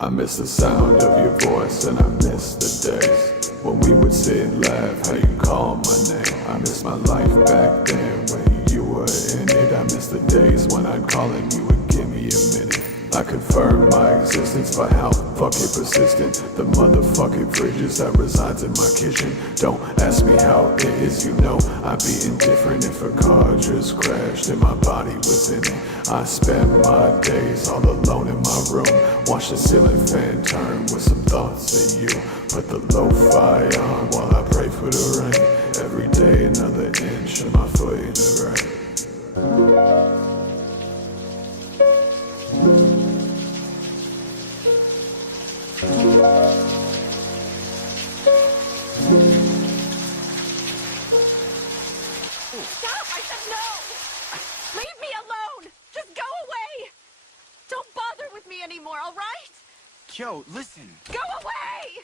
I miss the sound of your voice and I miss the days when we would sit and laugh how you call my name. I miss my life back then when you were in it. I miss the days when I'd call and you would give me a minute. I confirm my existence by how fucking persistent the motherfucking fridges that resides in my kitchen. Don't ask me how it is, you know I'd be indifferent if a car just crashed and my body was in it. I spend my days all alone in my room, watch the ceiling fan turn with some thoughts of you. Put the lo-fi on while I pray for the rain. Every day another inch of my foot in the rain. Stop! I said no! Leave me alone! Just go away! Don't bother with me anymore, alright? Yo, listen. Go away!